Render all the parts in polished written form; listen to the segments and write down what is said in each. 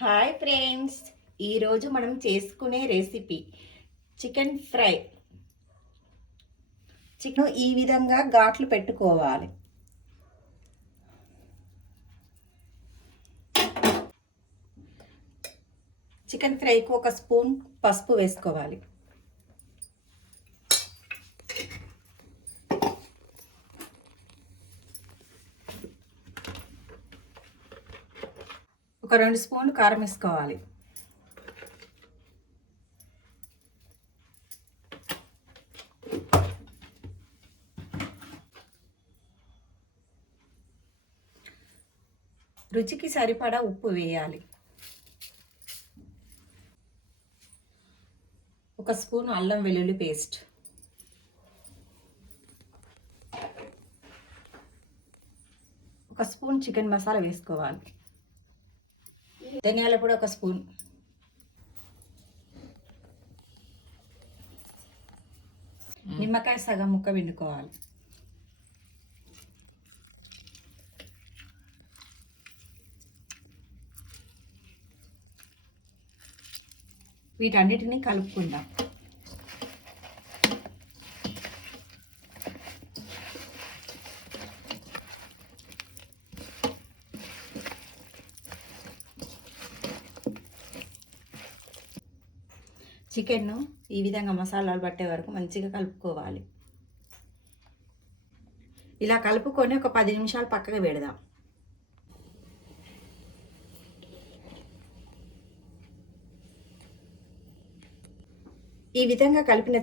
Hi friends, ఈరోజు మనం చేసుకునే రెసిపీ చికెన్ ఫ్రై. చికెన్ ఈ విధంగా ఘాట్లు పెట్టుకోవాలి. చికెన్ ఫ్రైకి ఒక స్పూన్ పసుపు వేసుకోవాలి. ఒక 2 స్పూన్లు కారం వేసుకోవాలి. రుచికి సరిపడా ఉప్పు వేయాలి. ఒక స్పూన్ అల్లం వెల్లుల్లి పేస్ట్, ఒక స్పూన్ చికెన్ మసాలా వేసుకోవాలి. ధనియాల పొడి ఒక స్పూన్, నిమ్మకాయ సగం ముక్క పిండుకోవాలి. వీటన్నిటిని కలుపుకుందాం. చికెన్ను ఈ విధంగా మసాలాలు పట్టే వరకు మంచిగా కలుపుకోవాలి. ఇలా కలుపుకొని ఒక 10 నిమిషాలు పక్కకు పెడదాం. ఈ విధంగా కలిపిన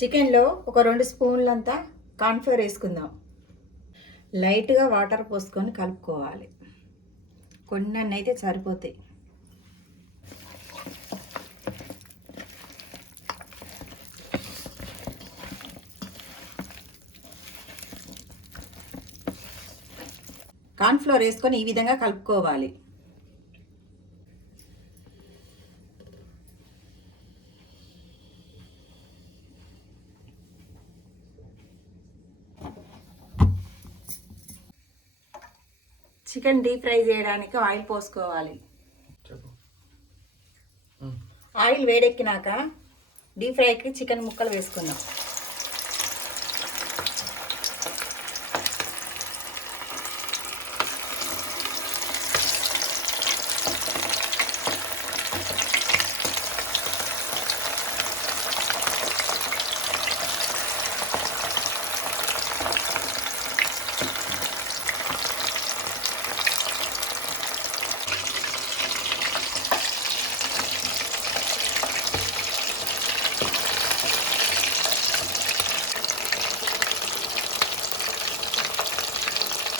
చికెన్లో ఒక 2 స్పూన్లంతా కార్న్ఫ్లోర్ వేసుకుందాం. లైట్గా వాటర్ పోసుకొని కలుపుకోవాలి. కొన్ని అయితే సరిపోతాయి. కార్న్ఫ్లోర్ వేసుకొని ఈ విధంగా కలుపుకోవాలి. చికెన్ డీప్ ఫ్రై చేయడానికి ఆయిల్ పోసుకోవాలి. ఆయిల్ వేడెక్కినాక డీప్ ఫ్రైకి చికెన్ ముక్కలు వేసుకుందాం.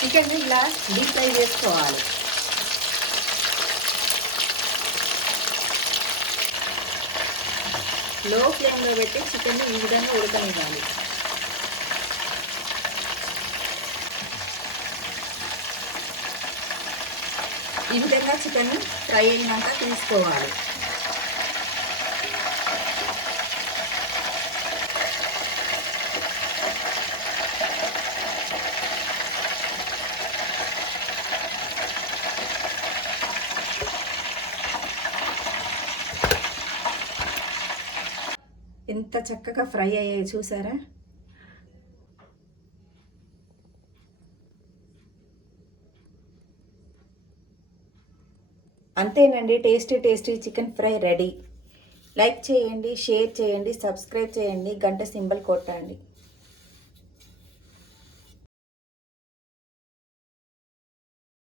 చికెన్ ఇలా డీప్ ఫ్రై చేసుకోవాలి. లో ఫ్లేమ్లో పెట్టి చికెన్ ఈ విధంగా ఉడకనివ్వాలి. ఈ విధంగా చికెన్ ఫ్రై అయినాక తీసుకోవాలి. ఎంత చక్కగా ఫ్రై అయ్యాయి చూసారా? అంతేనండి, tasty chicken fry ready. Like చేయండి, షేర్ చేయండి, సబ్స్క్రైబ్ చేయండి, గంట సింబల్ కొట్టండి.